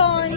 yun.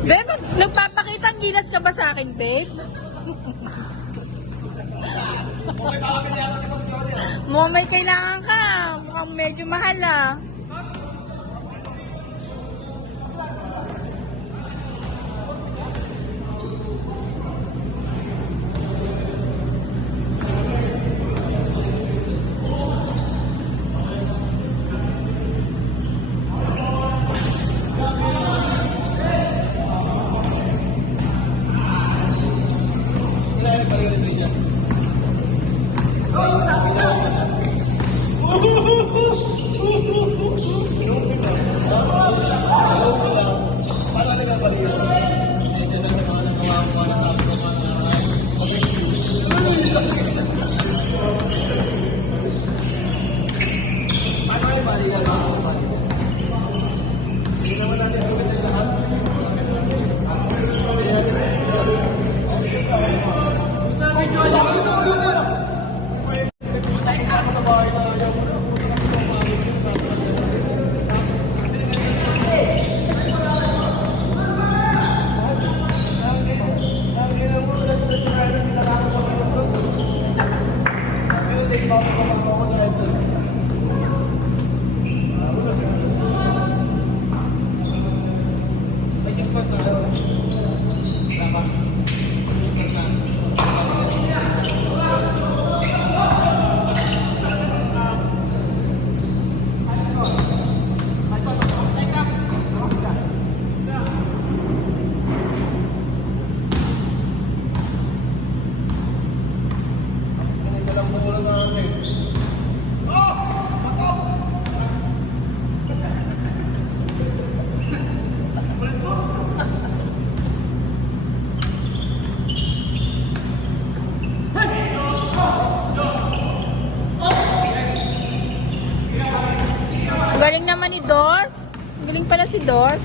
Babe, nagpapakita ang gilas ka ba sa akin, babe? Mo may kailangan ka. Mukhang medyo mahal ah. Galing naman ni Dos. Galing pala si Dos.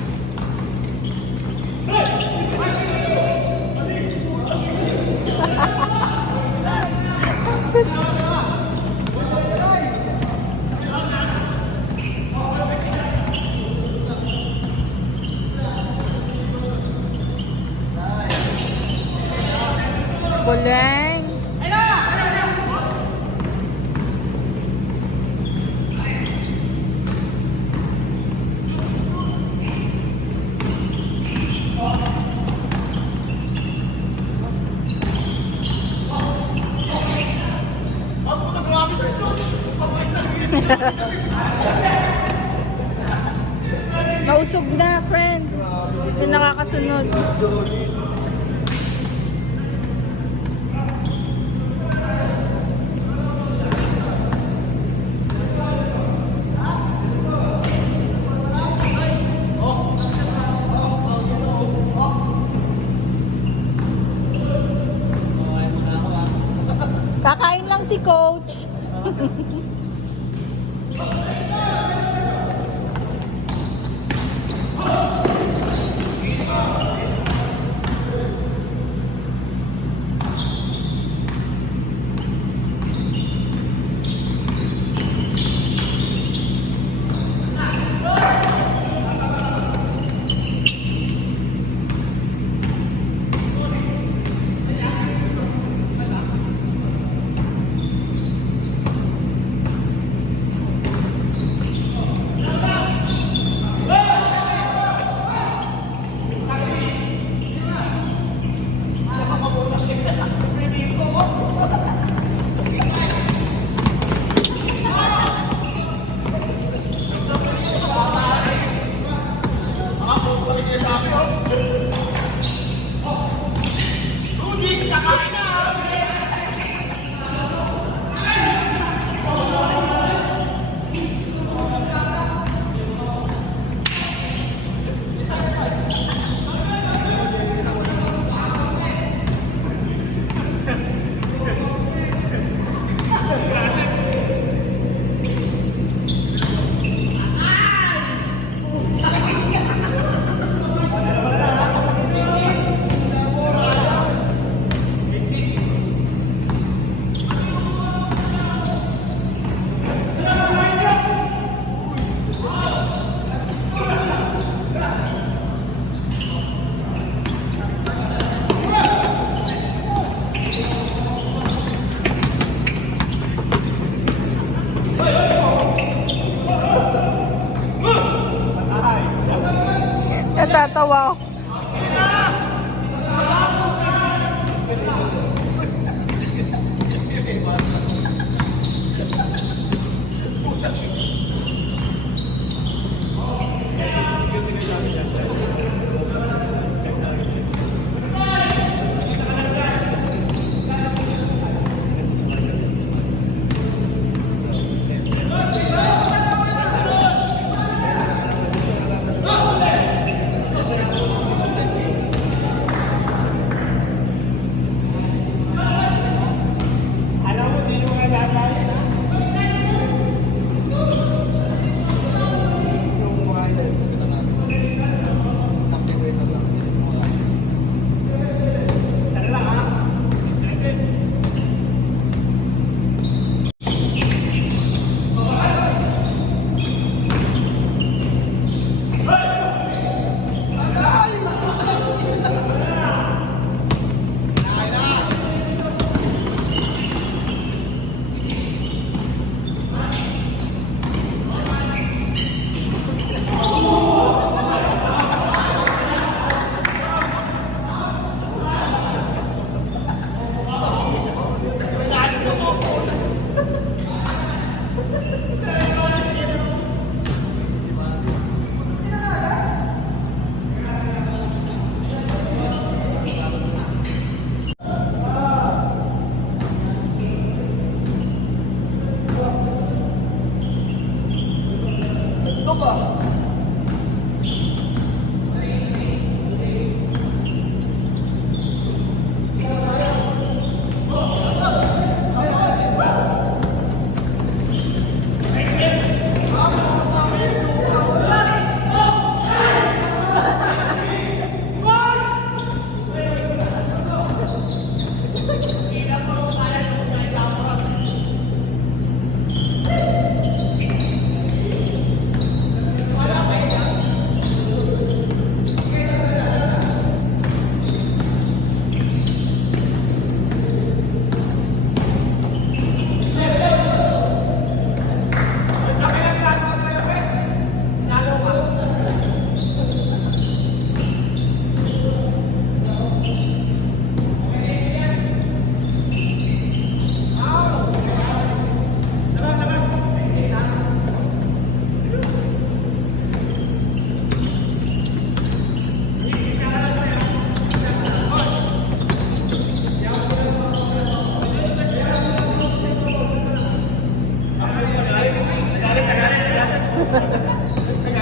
Galing. Nausog na, friend. Yung nakakasunod. Kakain lang si Coach. Nagtatawa.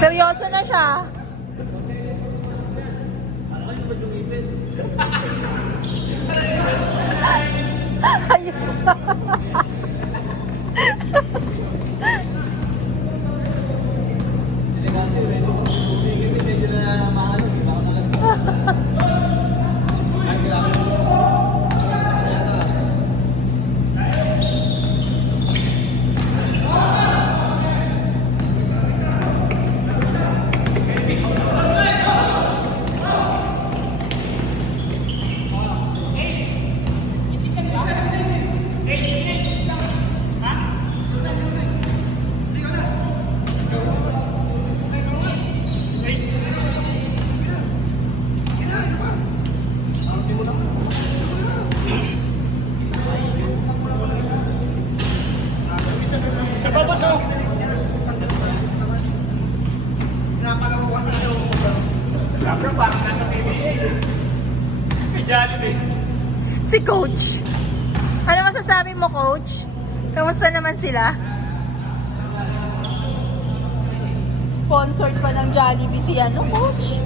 Seryoso na siya. Ayun. Si Coach. Ano masasabi mo, Coach? Kamusta naman sila? Sponsored pa ng Jollibee si ano, Coach?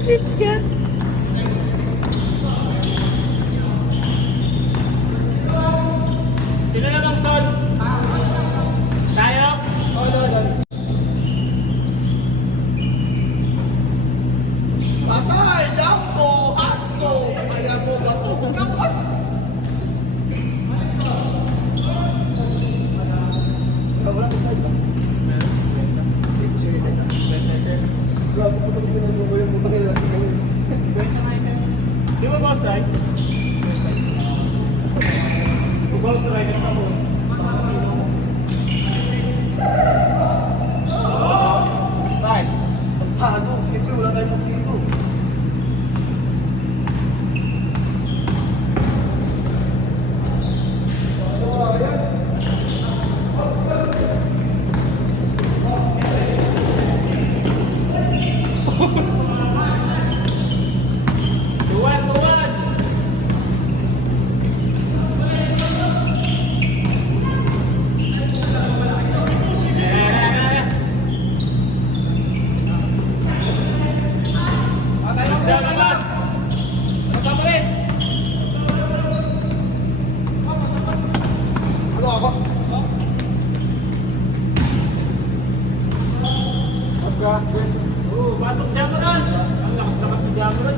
Sit ka. Sino na bang sol? Tayo? Patay! Jambo! Ato! Kaya mo ba ito? Kapos! Wala ka side ba? Grabe ko pag sinunod mo yung butang yung Di ba boss ride? Boss ride ang ako. Tay! Pagtado! Siyempre wala tayong magdito. Tuwan, tuwan! Ano ako? Pagka, Pasok Jamuran! Ang lakas-lakas ni Jamuran.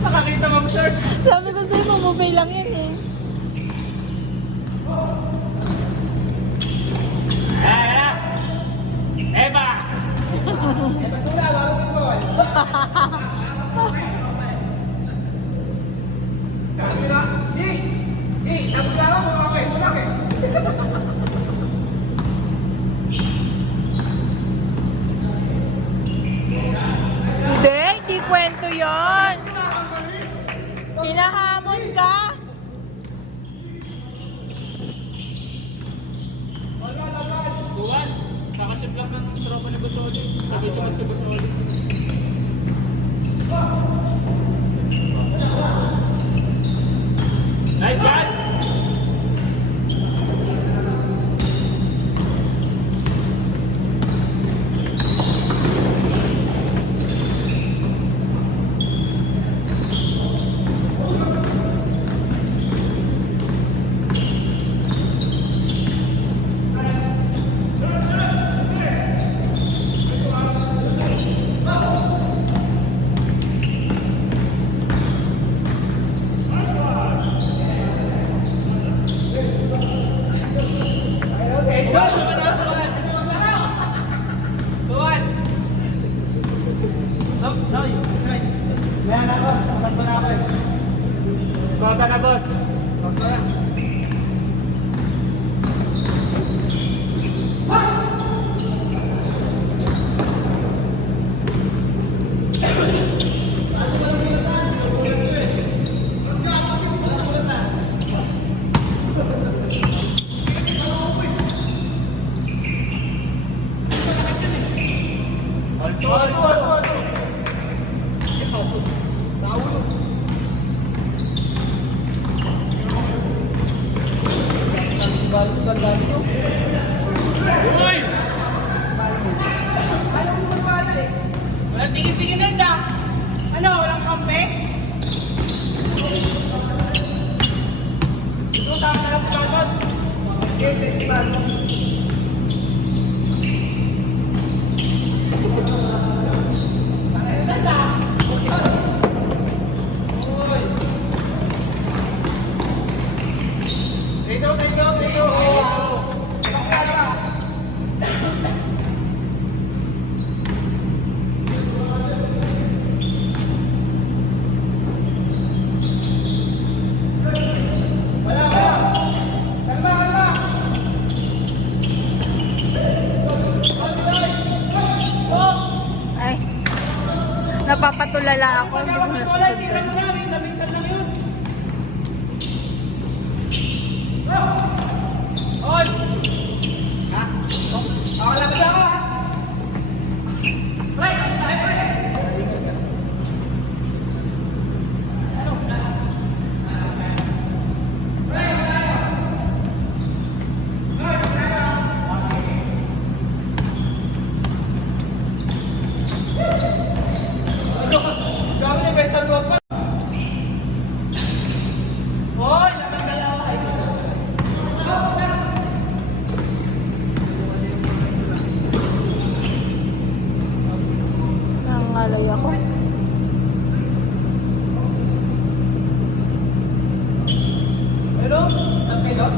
Nakakita mo, sir. Sabi ko sa'yo, mamubay lang yan eh. Eva! Hindi kwento yon. Hinahamon ka. Tuwan! Kakasip lang ng tropa ni Busoli. Sabi sunod si Busoli. Nice shot! Kota na, boss. Uy! Walang tingin-tingin na da. Ano, walang kampe? Ito sa akin na lang sa dapat. Dito. Ay. Napapatulala ako. Hindi ko nasusundan. Ol! Ha? Wala ba ako ha? Pre! Ano? Isang kilos?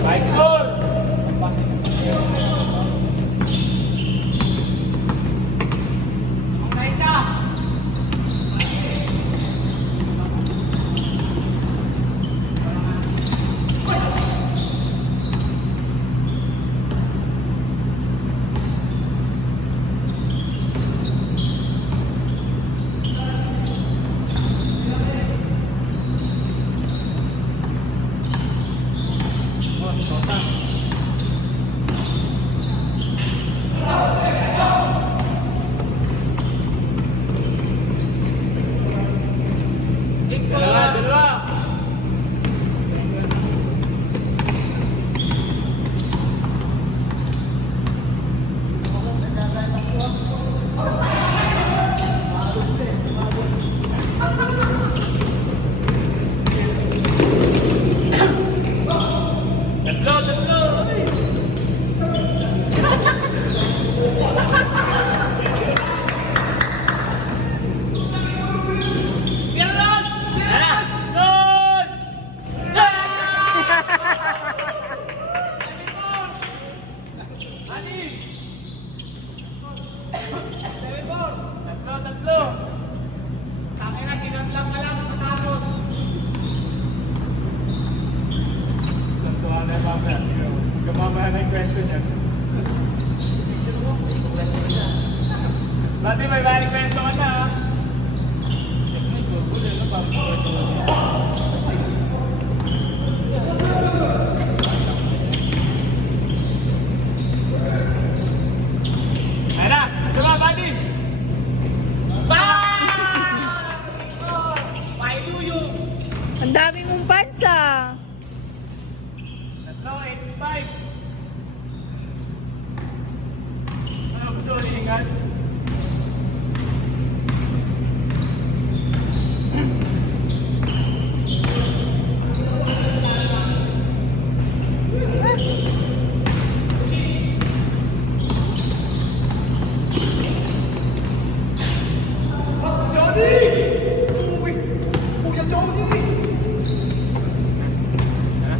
Five score! Ang isa. Boss, tota. Six Dalawa, dalawa. Tatlo, tatlo. Meron! Tara! Yun! Tatlo, tatlo. Tangin na, sinatlang ka lang matapos. Tatlo na yung mamaya. Gamamaya na yung question niya. Dati may balik kwento ka na, ha? Tara! Diba, buddy? Pailuyo! Ang dami mong bansa. Tatlo, 85. Ano gusto ko hihingan? Kuya Johnny! Ha?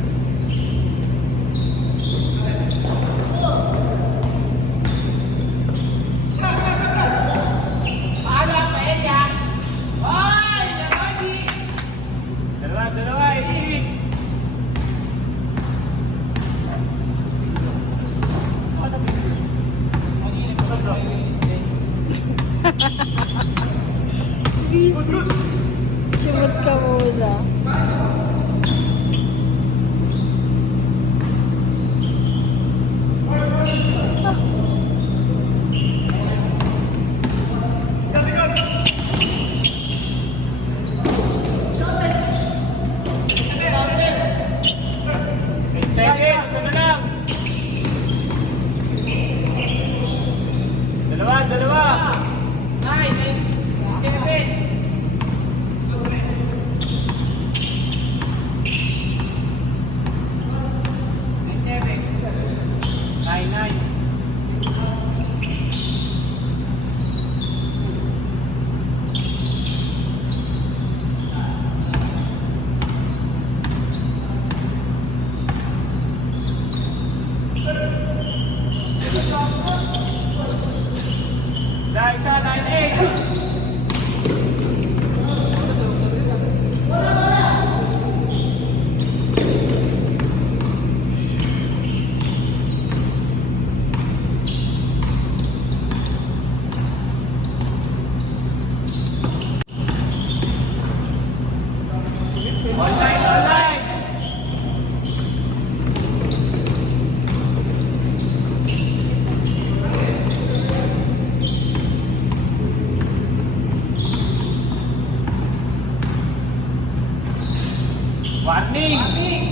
Warning!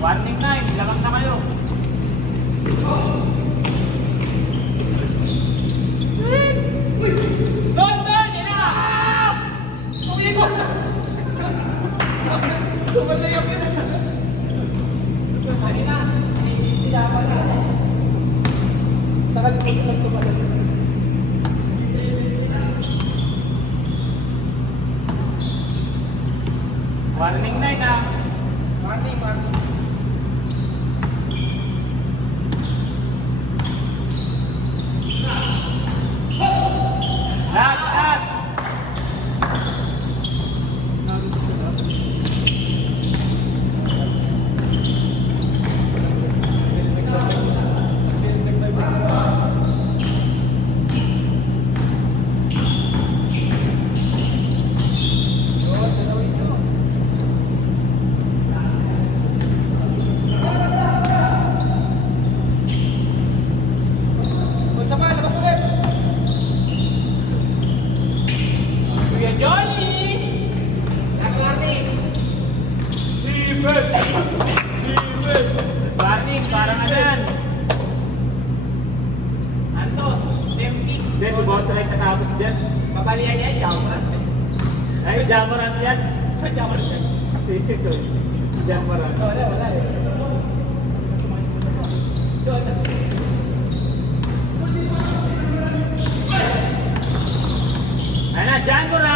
Warning 9, lamang na kayo. Doon! Yan na! Umikot! Tumalayap yun. Kanina, may sisila pa na. Nakalikot lang tumalayap. Warning 9 ah. Warning, warning. Lahat! Magsama, labas ulit. Kuya Johnny! Warning, parang ano yan? Anton, Memphis. Hindi, si Boss Ray natapos dyan. Babalian yan, Jamuran. Ay, Jamoran yan. Jamuran yan. Jamoran. Wala eh. Ayan na, Jamoran!